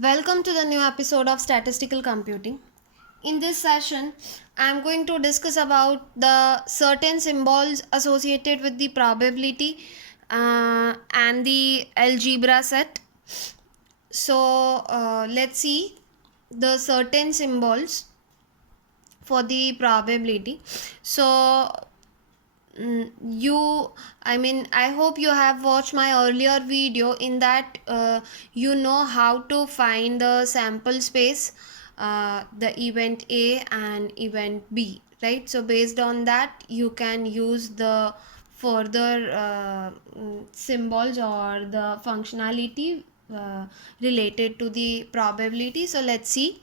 Welcome to the new episode of Statistical Computing. In this session, I am going to discuss about the certain symbols associated with the probability and the algebra set. So let's see the certain symbols for the probability. So I hope you have watched my earlier video. In that you know how to find the sample space, the event A and event B, right? So based on that you can use the further symbols or the functionality related to the probability. So let's see.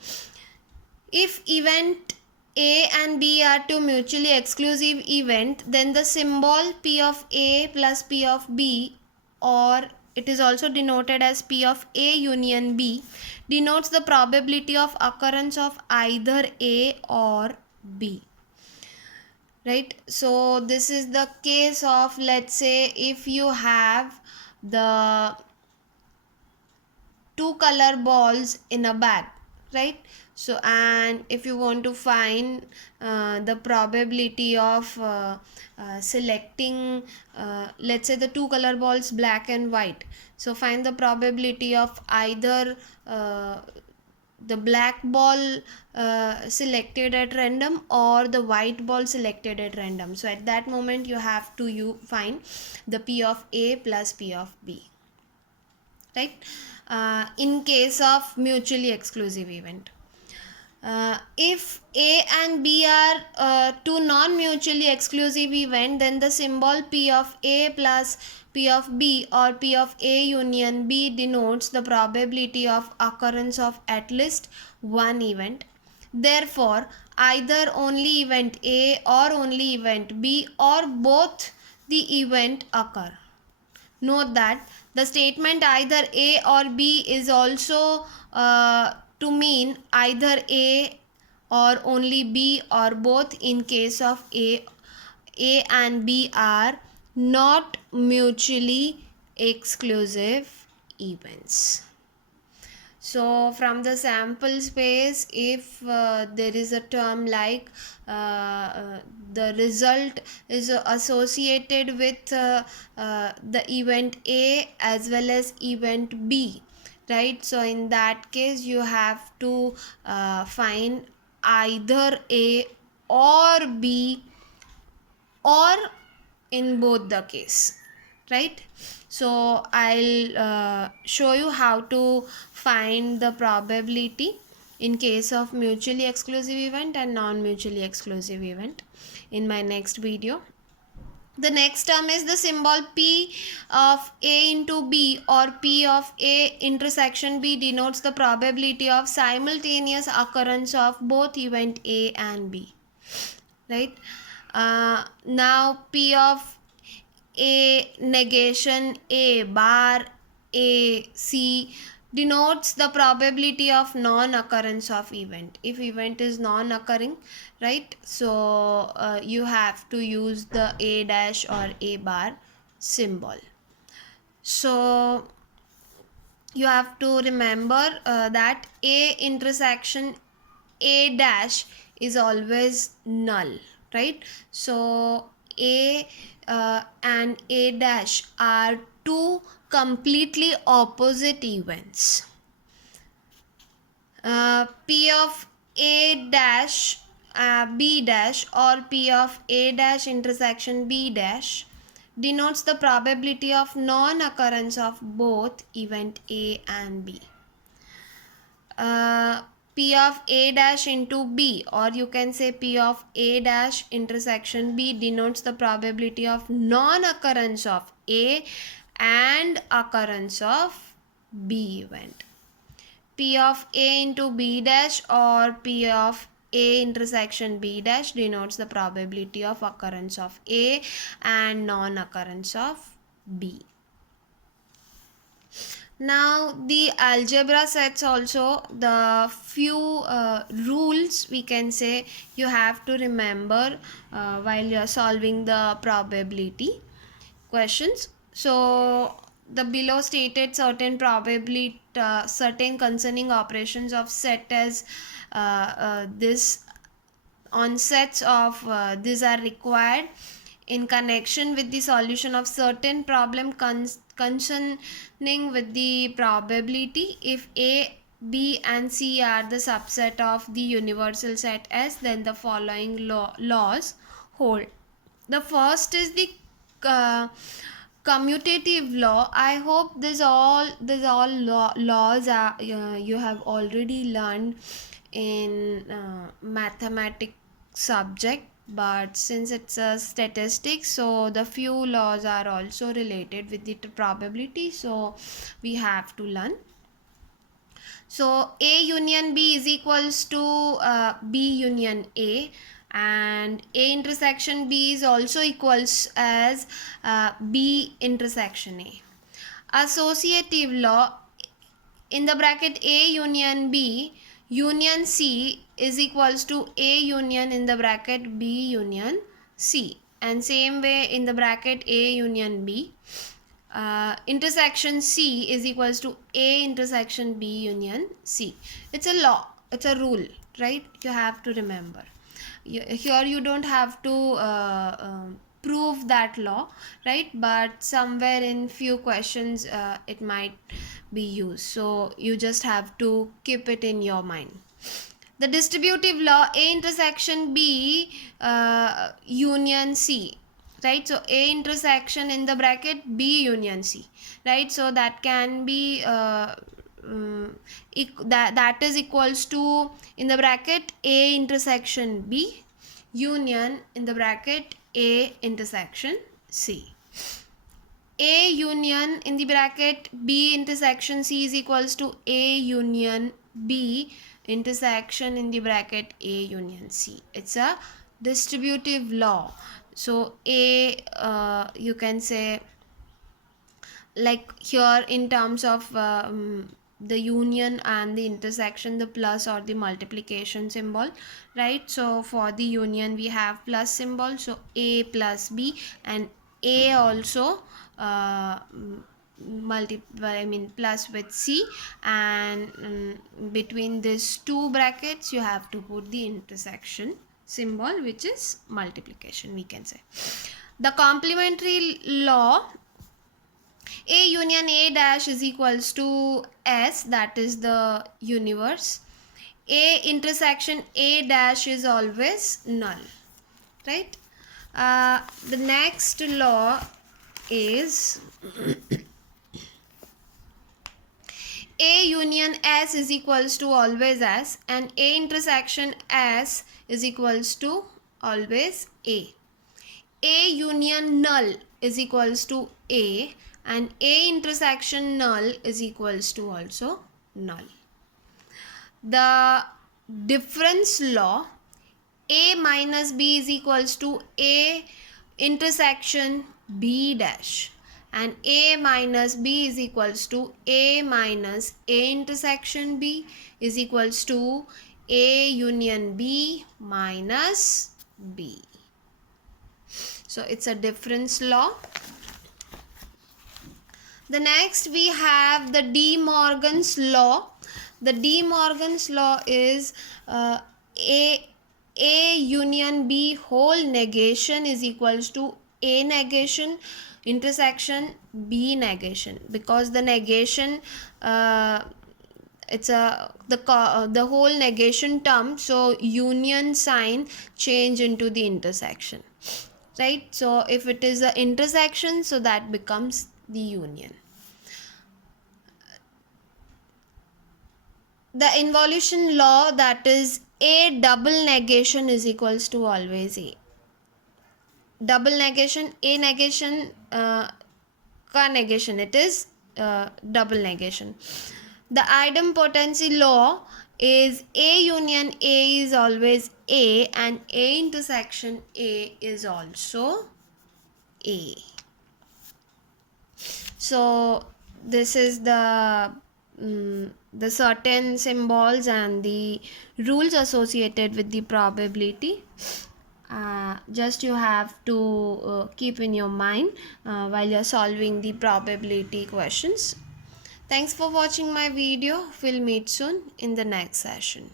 If event A and B are two mutually exclusive events, then the symbol P of A plus P of B, or it is also denoted as P of A union B, denotes the probability of occurrence of either A or B. Right? So this is the case of, let's say, if you have the two color balls in a bag, right? So and if you want to find the probability of selecting let's say the two color balls black and white, so find the probability of either the black ball selected at random or the white ball selected at random. So at that moment you have to find the P of A plus P of B, right? In case of mutually exclusive event, if A and B are two non-mutually exclusive event, then the symbol P of A plus P of B or P of A union B denotes the probability of occurrence of at least one event. Therefore, either only event A or only event B or both the event occur. Note that the statement either A or B is also to mean either A or only B or both in case of A and B are not mutually exclusive events. So from the sample space, if there is a term like the result is associated with the event A as well as event B, right? So in that case you have to find either A or B or in both the case, right? So I'll show you how to find the probability in case of mutually exclusive event and non-mutually exclusive event in my next video. The next term is the symbol P of A into B or P of A intersection B denotes the probability of simultaneous occurrence of both event A and B, right? Now P of A negation A bar A C denotes the probability of non-occurrence of event. If event is non-occurring, right, so you have to use the A dash or A bar symbol. So you have to remember that A intersection A dash is always null, right? So A and A dash are two completely opposite events. P of A dash B dash or P of A dash intersection B dash denotes the probability of non-occurrence of both event A and B. P of A dash into B, or you can say P of A dash intersection B denotes the probability of non-occurrence of A and occurrence of B event. P of A into B dash or P of A intersection B dash denotes the probability of occurrence of A and non-occurrence of B. Now the algebra sets also the few rules, we can say, you have to remember while you are solving the probability questions. So the below stated certain probability certain concerning operations of set as this on sets of these are required in connection with the solution of certain problem concerning with the probability. If A, B and C are the subset of the universal set S, then the following laws hold. The first is the commutative law. I hope laws are you have already learned in mathematics subject, but since it's a statistics, so the few laws are also related with the probability, so we have to learn. So A union B is equals to B union A, and A intersection B is also equals as B intersection A. Associative law, in the bracket A union B union C is equals to A union in the bracket B union C, and same way in the bracket A union B intersection C is equals to A intersection B union C. It's a law, it's a rule, right? You have to remember. Here you don't have to prove that law, right? But somewhere in few questions it might be used, so you just have to keep it in your mind. The distributive law, A intersection B union C, right? So A intersection in the bracket B union C, right? So that can be that is equals to in the bracket A intersection B union in the bracket A intersection C. A union in the bracket B intersection C is equals to A union B intersection in the bracket A union C. It's a distributive law. So A you can say, like here in terms of the union and the intersection, the plus or the multiplication symbol, right? So for the union we have plus symbol, so A plus B, and A also plus with C, and between these two brackets you have to put the intersection symbol, which is multiplication, we can say. The complementary law, A union A dash is equals to S, that is the universe. A intersection A dash is always null, right? The next law is A union S is equals to always S, and A intersection S is equals to always A. A union null is equals to A, and A intersection null is equals to also null. The difference law, A minus B is equals to A intersection B dash, and A minus B is equals to A minus A intersection B is equals to A union B minus B. So it's a difference law. The next we have the De Morgan's law. The De Morgan's law is A union B whole negation is equals to A negation intersection B negation, because the negation it's the whole negation term, so union sign change into the intersection, right? So if it is the intersection, so that becomes the union. The involution law, that is A double negation is equals to always A. Double negation, A negation, negation, it is double negation. The idempotency law is A union A is always A, and A intersection A is also A. So this is the certain symbols and the rules associated with the probability. Just you have to keep in your mind while you're solving the probability questions. Thanks for watching my video. We'll meet soon in the next session.